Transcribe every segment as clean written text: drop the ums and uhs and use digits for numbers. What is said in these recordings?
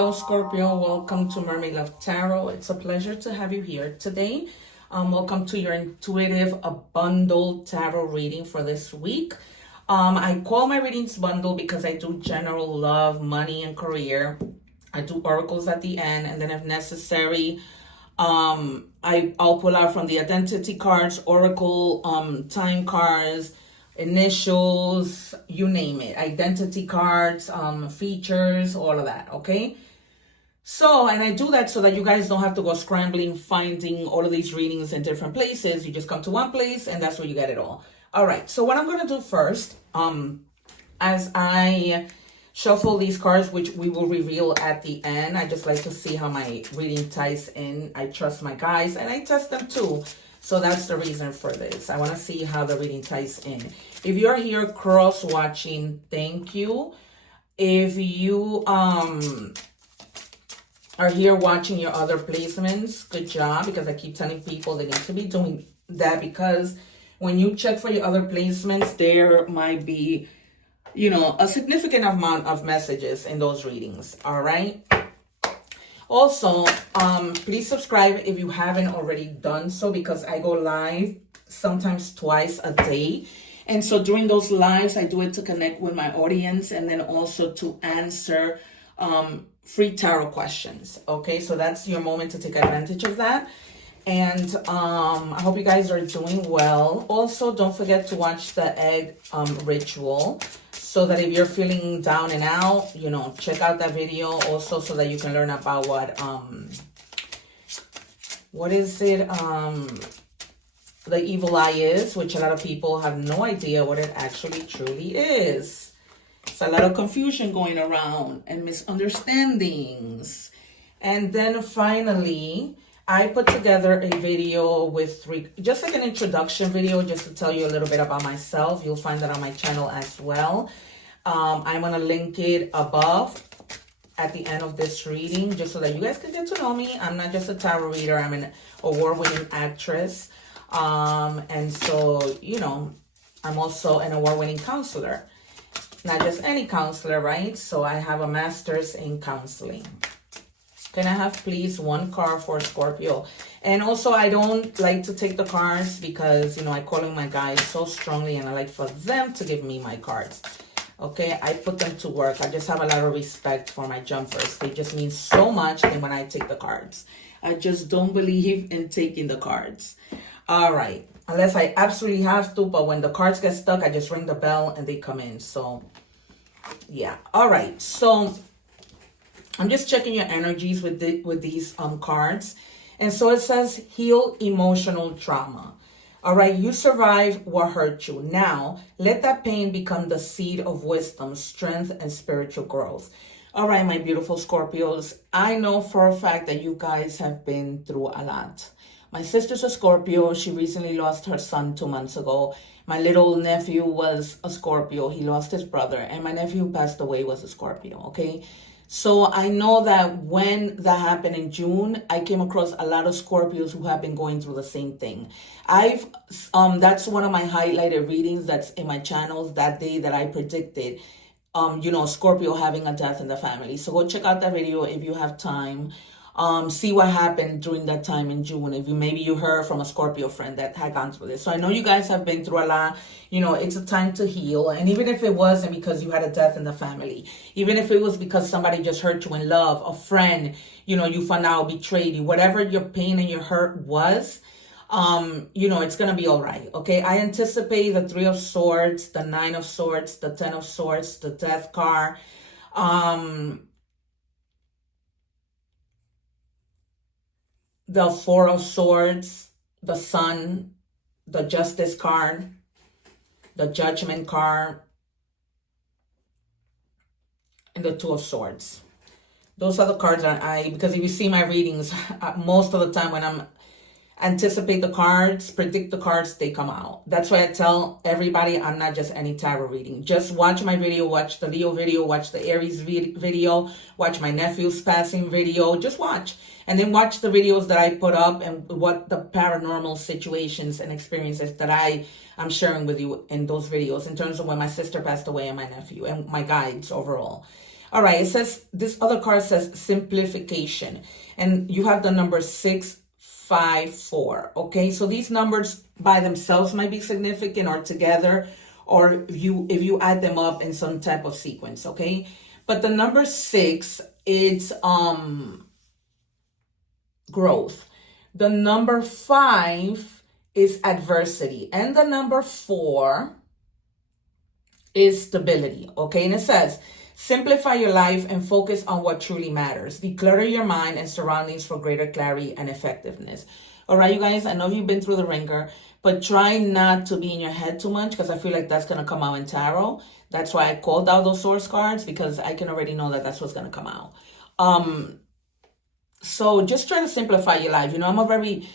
Hello, Scorpio. Welcome to Mermaid Love Tarot. It's a pleasure to have you here today. Welcome to your intuitive bundle tarot reading for this week. I call my readings bundle because I do general love, money, and career. I do oracles at the end, and then if necessary, I'll pull out from the identity cards, oracle, time cards, initials, you name it, identity cards, features, all of that. Okay, so, and I do that so that you guys don't have to go scrambling finding all of these readings in different places. You just come to one place and that's where you get it all. All right, so what I'm going to do first, as I shuffle these cards, which we will reveal at the end, I just like to see how my reading ties in. I trust my guys and I test them too. So that's the reason for this. I want to see how the reading ties in. If you're here cross-watching, thank you. If you are here watching your other placements, good job, because I keep telling people they need to be doing that, because when you check for your other placements, there might be, you know, a significant amount of messages in those readings. All right. Also, please subscribe if you haven't already done so, because I go live sometimes twice a day. And so during those lives, I do it to connect with my audience and then also to answer free tarot questions. Okay, so that's your moment to take advantage of that. And I hope you guys are doing well. Also, don't forget to watch the egg ritual, so that if you're feeling down and out, you know, check out that video also, so that you can learn about what is it, the evil eye is, which a lot of people have no idea what it actually truly is. It's a lot of confusion going around and misunderstandings. And then finally, I put together a video with just like an introduction video, just to tell you a little bit about myself. You'll find that on my channel as well. I'm going to link it above at the end of this reading, just so that you guys can get to know me. I'm not just a tarot reader. I'm an award-winning actress. And so, you know, I'm also an award-winning counselor. Not just any counselor, right? So I have a master's in counseling. Can I have please one card for Scorpio? And also, I don't like to take the cards because, you know, I call in my guys so strongly and I like for them to give me my cards. Okay, I put them to work. I just have a lot of respect for my jumpers. They just mean so much than when I take the cards. I just don't believe in taking the cards. All right, unless I absolutely have to, but when the cards get stuck, I just ring the bell and they come in. So, yeah. All right, so I'm just checking your energies with these cards. And so it says, heal emotional trauma. All right, you survived what hurt you. Now, let that pain become the seed of wisdom, strength, and spiritual growth. All right, my beautiful Scorpios, I know for a fact that you guys have been through a lot. My sister's a Scorpio. She recently lost her son 2 months ago. My little nephew was a Scorpio. He lost his brother. And my nephew who passed away was a Scorpio, okay? So I know that when that happened in June, I came across a lot of Scorpios who have been going through the same thing. That's one of my highlighted readings that's in my channels that day that I predicted, you know, Scorpio having a death in the family. So go check out that video if you have time. See what happened during that time in June. If maybe you heard from a Scorpio friend that had gone through this. So I know you guys have been through a lot. You know, it's a time to heal. And even if it wasn't because you had a death in the family, even if it was because somebody just hurt you in love, a friend, you know, you found out betrayed you, whatever your pain and your hurt was, you know, it's going to be all right. Okay. I anticipate the 3 of Swords, the 9 of Swords, the 10 of Swords, the Death card, the 4 of Swords, the Sun, the Justice card, the Judgment card, and the 2 of Swords. Those are the cards that because if you see my readings, most of the time when I'm anticipate the cards, predict the cards, they come out. That's why I tell everybody I'm not just any tarot reading. Just watch my video, watch the Leo video, watch the Aries video, watch my nephew's passing video. Just watch. And then watch the videos that I put up and what the paranormal situations and experiences that I'm sharing with you in those videos in terms of when my sister passed away and my nephew and my guides overall. All right, it says, this other card says simplification. And you have the number 654. Okay, so these numbers by themselves might be significant, or together, or if you add them up in some type of sequence. Okay, but the number 6, it's growth. The number 5 is adversity, and the number 4 is stability. Okay, and it says, simplify your life and focus on what truly matters. Declutter your mind and surroundings for greater clarity and effectiveness. All right, you guys, I know you've been through the ringer, but try not to be in your head too much, because I feel like that's going to come out in tarot. That's why I called out those source cards, because I can already know that that's what's going to come out. So just try to simplify your life. I'm a very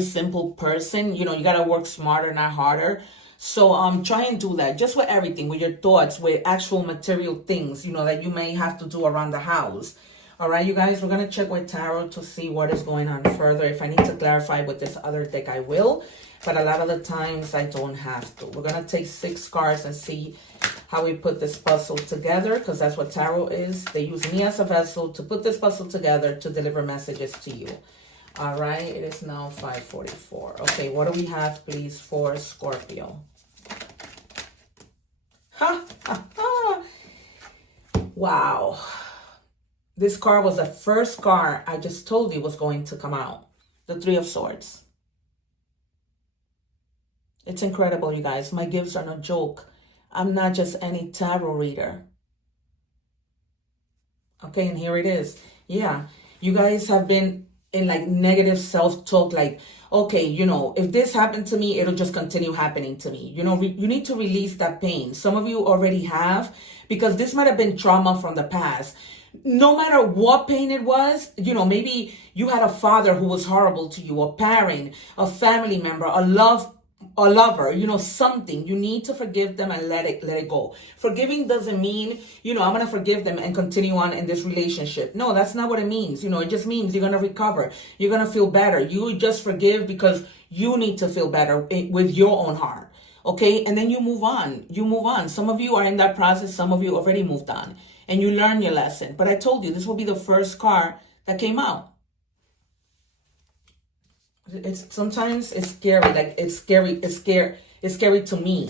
simple person. You got to work smarter, not harder. So try and do that, just with everything, with your thoughts, with actual material things, that you may have to do around the house. All right, you guys, we're going to check with tarot to see what is going on further. If I need to clarify with this other deck, I will. But a lot of the times I don't have to. We're going to take 6 cards and see how we put this puzzle together, because that's what tarot is. They use me as a vessel to put this puzzle together to deliver messages to you. All right, it is now 5:44. Okay, what do we have, please, for Scorpio? Wow. This card was the first card I just told you was going to come out. The 3 of Swords. It's incredible, you guys. My gifts are no joke. I'm not just any tarot reader. Okay, and here it is. Yeah, you guys have been in like negative self-talk, like, okay, if this happened to me, it'll just continue happening to me. You need to release that pain. Some of you already have, because this might have been trauma from the past. No matter what pain it was, maybe you had a father who was horrible to you, a parent, a family member, a lover, something. You need to forgive them and let it go. Forgiving doesn't mean, I'm going to forgive them and continue on in this relationship. No, that's not what it means. It just means you're going to recover. You're going to feel better. You just forgive because you need to feel better with your own heart. Okay. And then you move on. Some of you are in that process. Some of you already moved on and you learn your lesson. But I told you, this will be the first card that came out. Sometimes it's scary. Like it's scary to me.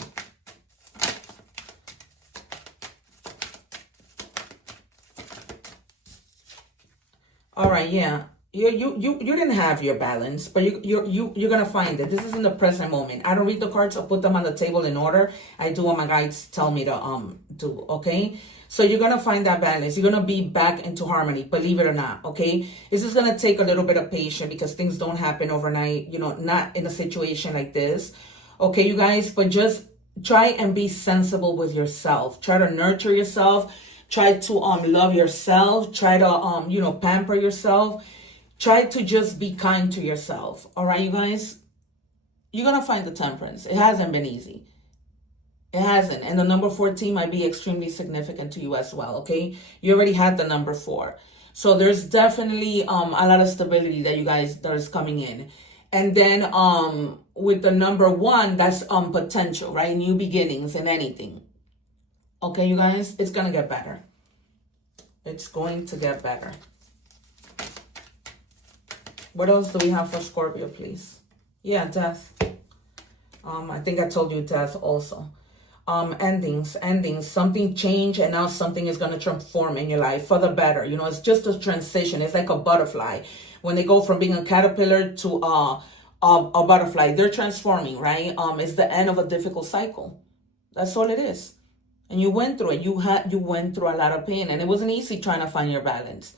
All right, yeah. You didn't have your balance, but you're gonna find it. This is in the present moment. I don't read the cards or put them on the table in order. I do what my guides tell me to do. Okay. So you're going to find that balance. You're going to be back into harmony, believe it or not, okay? This is going to take a little bit of patience, because things don't happen overnight, not in a situation like this, okay, you guys? But just try and be sensible with yourself. Try to nurture yourself. Try to love yourself. Try to, pamper yourself. Try to just be kind to yourself, all right, you guys? You're going to find the temperance. It hasn't been easy. It hasn't. And the number 14 might be extremely significant to you as well, okay? You already had the number 4. So there's definitely a lot of stability that is coming in. And then with the number 1, that's potential, right? New beginnings and anything. Okay, you guys? It's going to get better. It's going to get better. What else do we have for Scorpio, please? Yeah, death. I think I told you death also. Endings, something changed, and now something is going to transform in your life for the better. It's just a transition. It's like a butterfly. When they go from being a caterpillar to a butterfly, they're transforming, right? It's the end of a difficult cycle. That's all it is. And you went through it. You went through a lot of pain, and it wasn't easy trying to find your balance.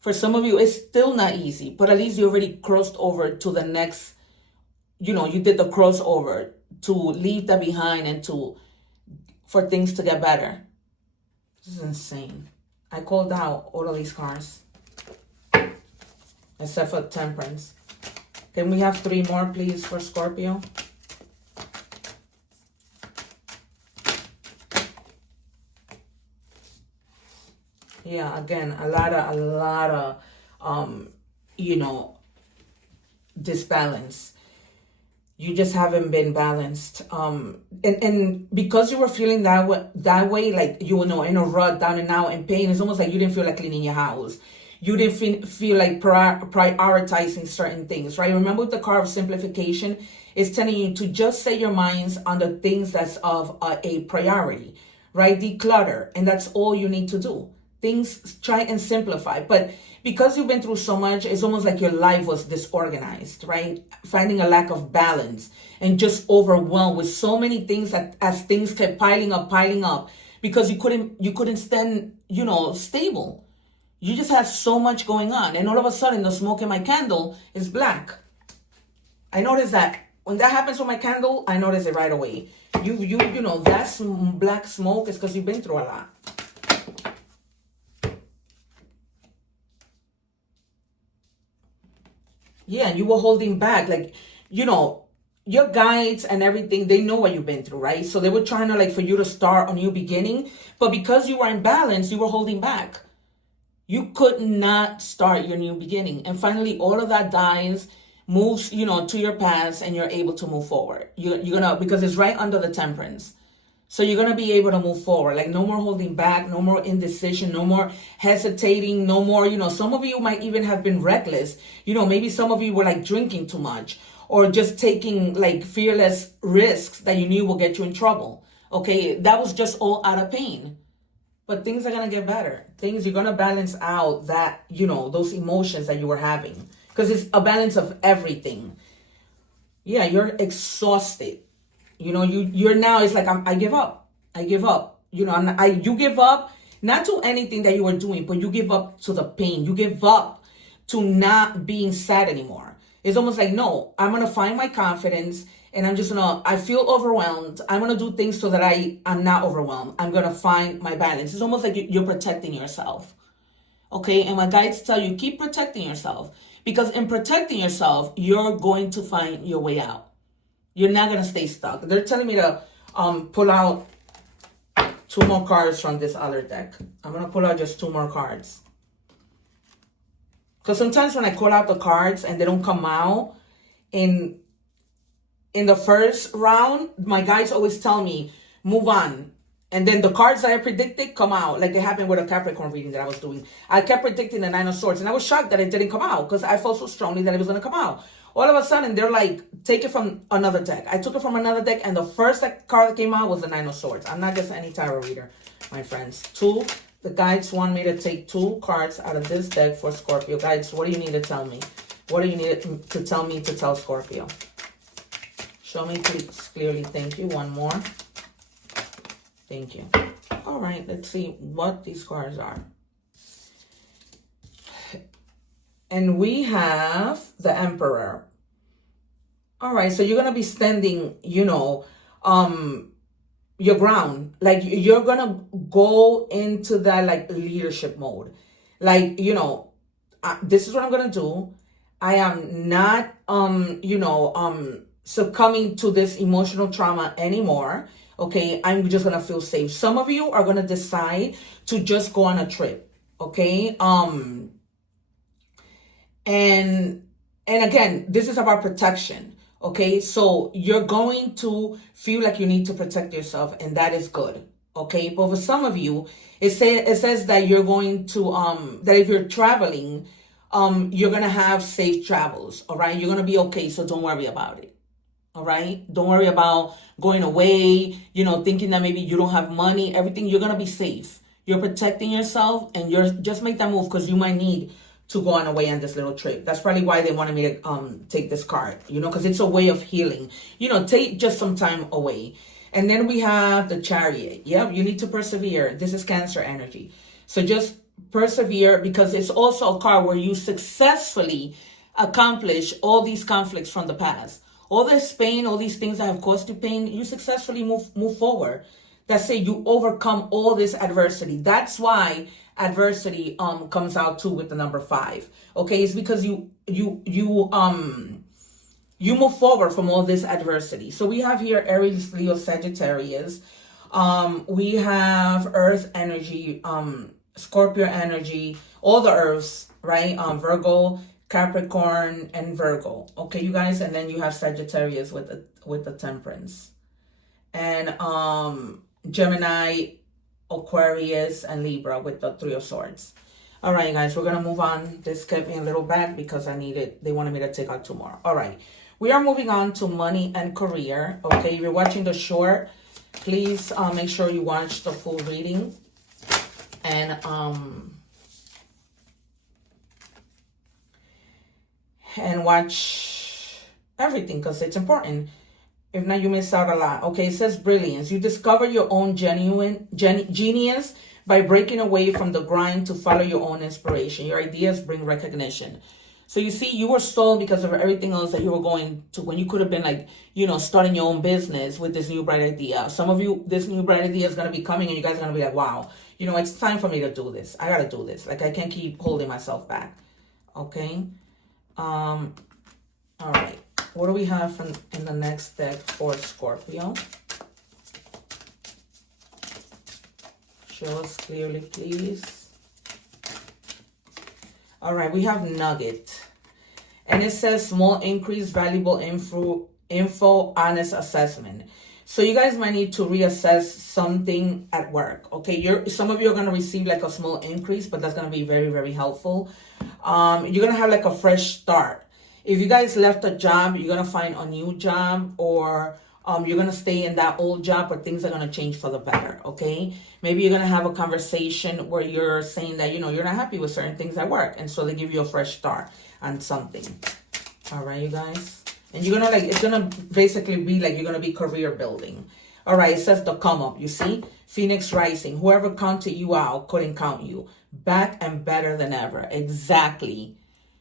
For some of you, it's still not easy, but at least you already crossed over to the next, you did the crossover to leave that behind and for things to get better. This is insane. I called out all of these cards, except for temperance. Can we have 3 more, please, for Scorpio? Yeah, again, a lot of disbalance. You just haven't been balanced. And because you were feeling that way, like, you know, in a rut, down and out, in pain, it's almost like you didn't feel like cleaning your house. You didn't feel like prioritizing certain things, right? Remember, with the card of simplification, it's telling you to just set your minds on the things that's of a priority, right? Declutter, and that's all you need to do. Things, try and simplify. But because you've been through so much, it's almost like your life was disorganized, right? Finding a lack of balance and just overwhelmed with so many things that as things kept piling up, because you couldn't stand, you know, stable. You just had so much going on, and all of a sudden the smoke in my candle is black. I noticed that when that happens with my candle, I notice it right away. You know, that's black smoke is because you've been through a lot. Yeah, you were holding back, like, you know, your guides and everything, they know what you've been through, right? So they were trying to, like, for you to start a new beginning, but because you were in balance, you were holding back. You could not start your new beginning. And finally, all of that dies, moves, you know, to your past, and you're able to move forward. You're gonna, because it's right under the Temperance. So you're going to be able to move forward. Like, no more holding back, no more indecision, no more hesitating, no more, you know, some of you might even have been reckless. You know, maybe some of you were like drinking too much, or just taking like fearless risks that you knew will get you in trouble. Okay, that was just all out of pain. But things are going to get better. You're going to balance out that, you know, those emotions that you were having. Because it's a balance of everything. Yeah, you're exhausted. You know, you're now, it's like, I give up. You know, you give up, not to anything that you were doing, but you give up to the pain. You give up to not being sad anymore. It's almost like, no, I'm going to find my confidence, and I'm just going to, I feel overwhelmed. I'm going to do things so that I'm not overwhelmed. I'm going to find my balance. It's almost like you're protecting yourself. Okay. And my guides tell you, keep protecting yourself, because in protecting yourself, you're going to find your way out. You're not going to stay stuck. They're telling me to pull out 2 more cards from this other deck. I'm going to pull out just 2 more cards. Because sometimes when I pull out the cards and they don't come out in the first round, my guides always tell me, move on. And then the cards that I predicted come out. Like it happened with a Capricorn reading that I was doing. I kept predicting the 9 of Swords. And I was shocked that it didn't come out, because I felt so strongly that it was going to come out. All of a sudden, they're like, take it from another deck. I took it from another deck, and the first card that came out was the 9 of Swords. I'm not just any tarot reader, my friends. The guides want me to take 2 cards out of this deck for Scorpio. Guides, what do you need to tell me? What do you need to tell me to tell Scorpio? Show me, please, clearly. Thank you. 1 more. Thank you. All right, let's see what these cards are. And we have the Emperor. All right, so you're going to be standing, you know, your ground. Like, you're going to go into that, like, leadership mode. Like, you know, this is what I'm going to do. I am not, you know, succumbing to this emotional trauma anymore. Okay, I'm just going to feel safe. Some of you are going to decide to just go on a trip. Okay, and again, this is about protection. Okay, so you're going to feel like you need to protect yourself, and that is good. Okay, but for some of you, it says that you're going to that if you're traveling, you're gonna have safe travels. All right, you're gonna be okay, so don't worry about it. All right, don't worry about going away, you know, thinking that maybe you don't have money. Everything, you're gonna be safe. You're protecting yourself, and you're just make that move, because you might need to go on away on this little trip. That's probably why they wanted me to take this card, you know, because it's a way of healing. You know, take just some time away. And then we have the Chariot. Yep, you need to persevere. This is Cancer energy. So just persevere, because it's also a card where you successfully accomplish all these conflicts from the past. All this pain, all these things that have caused you pain, you successfully move forward. That's it, you overcome all this adversity. That's why adversity comes out too with the number 5. Okay, it's because you move forward from all this adversity. So we have here Aries, Leo, Sagittarius. We have Earth energy, Scorpio energy, all the Earths, right? Virgo, Capricorn, and Virgo. Okay, you guys, and then you have Sagittarius with the Temperance, and Gemini, Aquarius, and Libra with the Three of Swords. All right, guys, we're gonna move on. This kept me a little back because they wanted me to take out 2 more. All right, we are moving on to money and career. Okay, if you're watching the short, please make sure you watch the full reading, and watch everything because it's important. If not, you miss out a lot. Okay, it says brilliance. You discover your own genius by breaking away from the grind to follow your own inspiration. Your ideas bring recognition. So you see, you were stalled because of everything else that you were going to, when you could have been like, you know, starting your own business with this new bright idea. Some of you, this new bright idea is going to be coming and you guys are going to be like, wow, you know, it's time for me to do this. I got to do this. Like, I can't keep holding myself back. Okay. All right. What do we have in the next deck for Scorpio? Show us clearly, please. All right, we have Nugget. And it says small increase, valuable info, honest assessment. So you guys might need to reassess something at work. Okay, some of you are going to receive like a small increase, but that's going to be very, very helpful. You're going to have like a fresh start. If you guys left a job, you're going to find a new job, or you're going to stay in that old job, but things are going to change for the better, okay? Maybe you're going to have a conversation where you're saying that, you know, you're not happy with certain things at work, and so they give you a fresh start on something. All right, you guys? And you're going to it's going to basically be like you're going to be career building. All right, it says the come up, you see? Phoenix rising. Whoever counted you out couldn't count you. Back and better than ever. Exactly.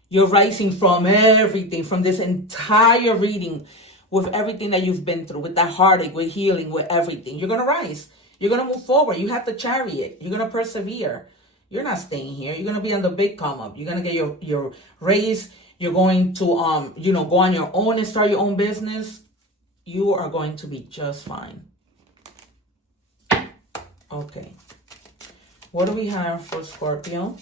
You're rising from everything, from this entire reading, with everything that you've been through, with that heartache, with healing, with everything. You're going to rise. You're going to move forward. You have the chariot. You're going to persevere. You're not staying here. You're going to be on the big come up. You're going to get your raise. You're going to, you know, go on your own and start your own business. You are going to be just fine. Okay. What do we have for Scorpio?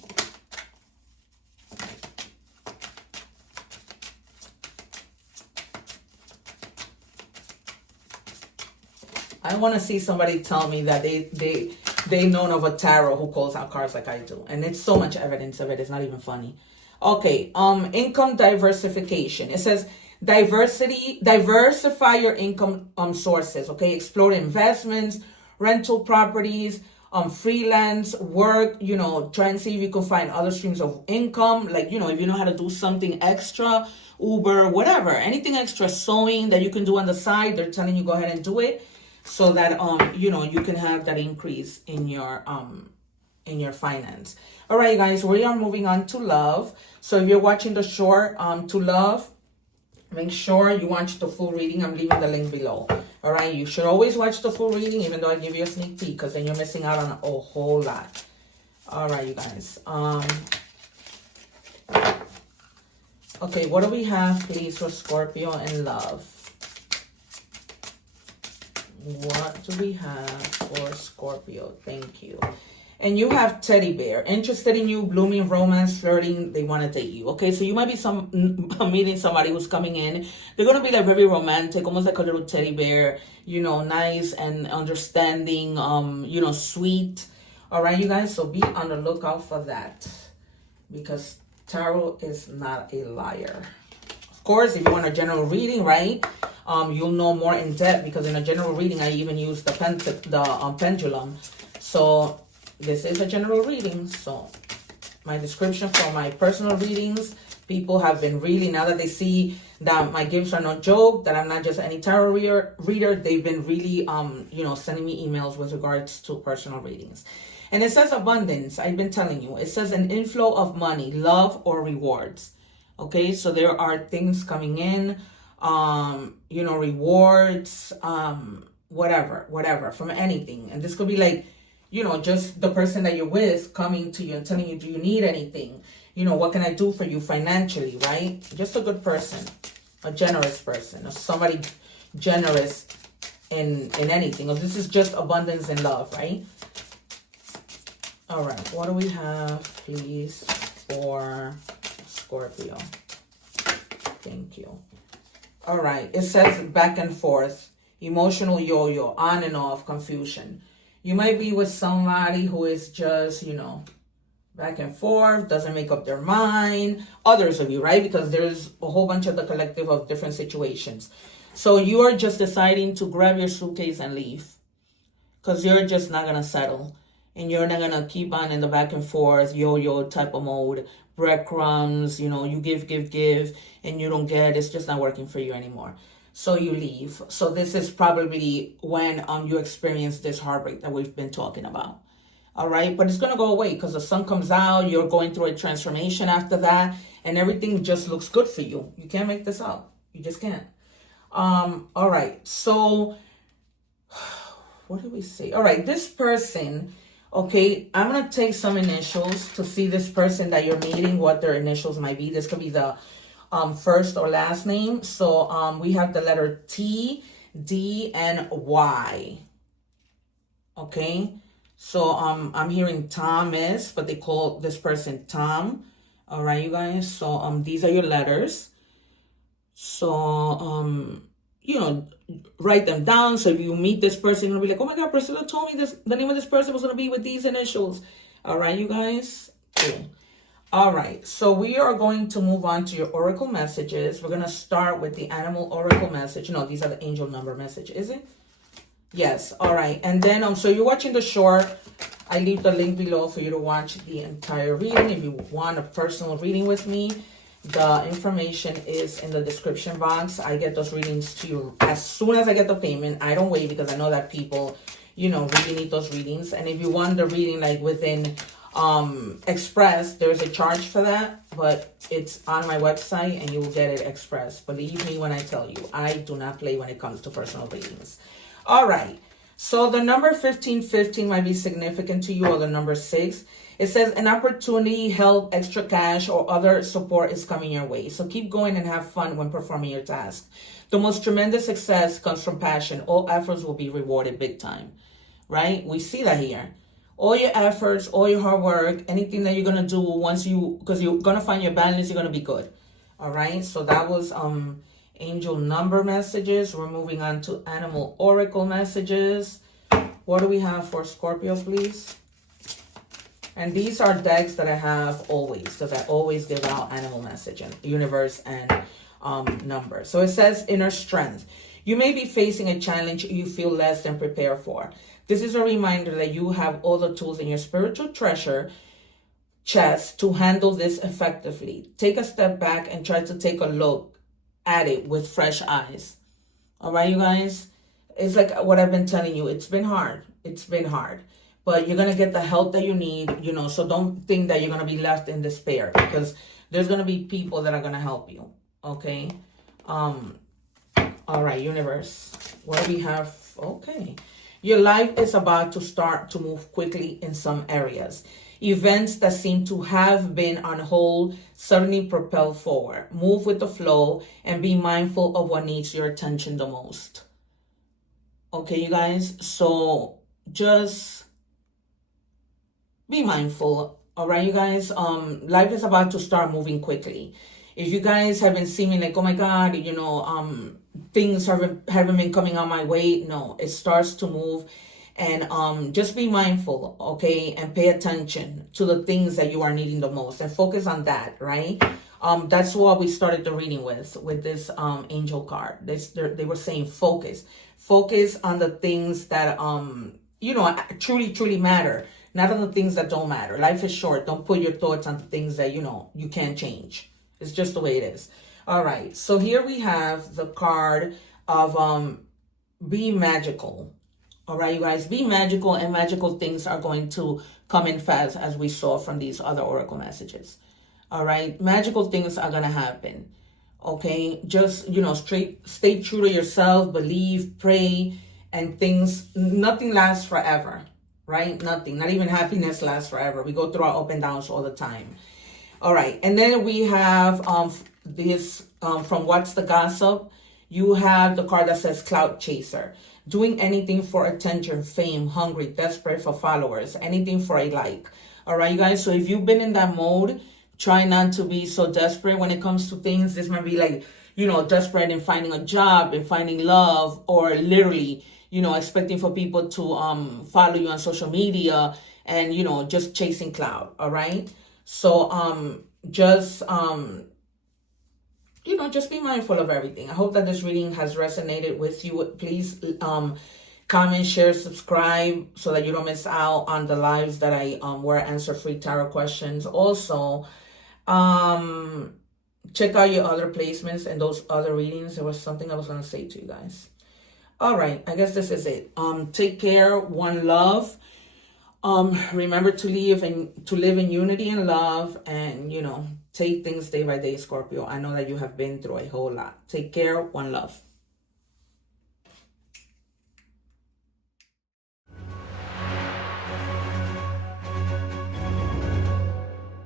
I want to see somebody tell me that they know of a tarot who calls out cards like I do. And it's so much evidence of it. It's not even funny. Okay. Income diversification. It says diversify your income sources. Okay. Explore investments, rental properties, freelance work, you know, try and see if you can find other streams of income. Like, you know, if you know how to do something extra, Uber, whatever, anything extra, sewing that you can do on the side, they're telling you go ahead and do it. So that, you know, you can have that increase in your finance. All right, you guys, we are moving on to love. So if you're watching the short to love, make sure you watch the full reading. I'm leaving the link below. All right, you should always watch the full reading, even though I give you a sneak peek, because then you're missing out on a whole lot. All right, you guys. Okay, what do we have, please, for Scorpio and love? What do we have for Scorpio? Thank you. And you have teddy bear. Interested in you, blooming romance, flirting. They want to date you. Okay, so you might be meeting somebody who's coming in. They're going to be like very romantic, almost like a little teddy bear. You know, nice and understanding, you know, sweet. All right, you guys, so be on the lookout for that. Because tarot is not a liar. Of course, if you want a general reading, right? You'll know more in depth, because in a general reading, I even use the pendulum. So this is a general reading. So my description for my personal readings, people have been really, now that they see that my gifts are no joke, that I'm not just any tarot reader, they've been really, you know, sending me emails with regards to personal readings. And it says abundance. I've been telling you. It says an inflow of money, love, or rewards. Okay, so there are things coming in, you know, rewards, whatever, from anything. And this could be like, you know, just the person that you're with coming to you and telling you, do you need anything? You know, what can I do for you financially, right? Just a good person, a generous person, or somebody generous in anything. This is just abundance and love, right? All right, what do we have, please, for Scorpio. Thank you. All right. It says back and forth, emotional yo-yo, on and off, confusion. You might be with somebody who is just, you know, back and forth, doesn't make up their mind. Others of you, right? Because there's a whole bunch of the collective of different situations. So you are just deciding to grab your suitcase and leave. Because you're just not going to settle. And you're not going to keep on in the back and forth, yo-yo type of mode. Breadcrumbs, you know, you give, and you don't get it. It's just not working for you anymore. So you leave. So this is probably when you experience this heartbreak that we've been talking about. All right. But it's going to go away because the sun comes out. You're going through a transformation after that. And everything just looks good for you. You can't make this up. You just can't. All right. So what do we say? All right. This person, okay, I'm going to take some initials to see this person that you're meeting, what their initials might be. This could be the first or last name. So we have the letter T, D, and Y. Okay. So I'm hearing Thomas, but they call this person Tom. All right, you guys. So these are your letters. So you know, write them down. So if you meet this person, you'll be like, oh my God, Priscilla told me this, the name of this person was gonna be with these initials. All right, you guys. Cool. All right, so we are going to move on to your oracle messages. We're going to start with the animal oracle message. No, these are the angel number message, is it? Yes, all right. And then, so you're watching the short. I leave the link below for you to watch the entire reading. If you want a personal reading with me, the information is in the description box. I get those readings to you as soon as I get the payment. I don't wait because I know that people, you know, really need those readings. And if you want the reading like within express, there's a charge for that, but it's on my website and you will get it express. Believe me when I tell you, I do not play when it comes to personal readings. All right, so the number 1515 might be significant to you, or the number 6. It says an opportunity, help, extra cash, or other support is coming your way. So keep going and have fun when performing your task. The most tremendous success comes from passion. All efforts will be rewarded big time, right? We see that here. All your efforts, all your hard work, anything that you're going to do once because you're going to find your balance, you're going to be good. All right. So that was angel number messages. We're moving on to animal oracle messages. What do we have for Scorpio, please? And these are decks that I have always, because I always give out animal message and universe and number. So it says inner strength. You may be facing a challenge you feel less than prepared for. This is a reminder that you have all the tools in your spiritual treasure chest to handle this effectively. Take a step back and try to take a look at it with fresh eyes. All right, you guys? It's like what I've been telling you. It's been hard. It's been hard. But you're going to get the help that you need, you know, so don't think that you're going to be left in despair, because there's going to be people that are going to help you. Okay? All right, universe. What do we have? Okay. Your life is about to start to move quickly in some areas. Events that seem to have been on hold suddenly propel forward. Move with the flow and be mindful of what needs your attention the most. Okay, you guys? So just be mindful. All right, you guys? Life is about to start moving quickly. If you guys have been seeming like, oh my God, you know, things haven't been coming on my way, no, it starts to move. And just be mindful, okay, and pay attention to the things that you are needing the most and focus on that, right? That's what we started the reading with this angel card. They were saying focus on the things that you know, truly matter, not on the things that don't matter. Life is short. Don't put your thoughts on the things that, you know, you can't change. It's just the way it is. All right. So here we have the card of be magical. All right, you guys, be magical, and magical things are going to come in fast, as we saw from these other oracle messages. All right, magical things are going to happen. Okay, just, you know, stay true to yourself, believe, pray, and nothing lasts forever, right? Nothing, not even happiness lasts forever. We go through our up and downs all the time. All right, and then we have this from What's the Gossip. You have the card that says Clout Chaser. Doing anything for attention, fame, hungry, desperate for followers, anything for a like. All right, you guys. So if you've been in that mode, try not to be so desperate when it comes to things. This might be like, you know, desperate in finding a job and finding love, or literally, you know, expecting for people to follow you on social media and, you know, just chasing clout. All right. So just you know, just be mindful of everything. I hope that this reading has resonated with you. Please comment, share, subscribe so that you don't miss out on the lives that I where I answer free tarot questions. Also, check out your other placements and those other readings. There was something I was going to say to you guys. All right, I guess this is it. Take care, one love. Remember to live in unity and love, and, you know, take things day by day, Scorpio. I know that you have been through a whole lot. Take care, one love.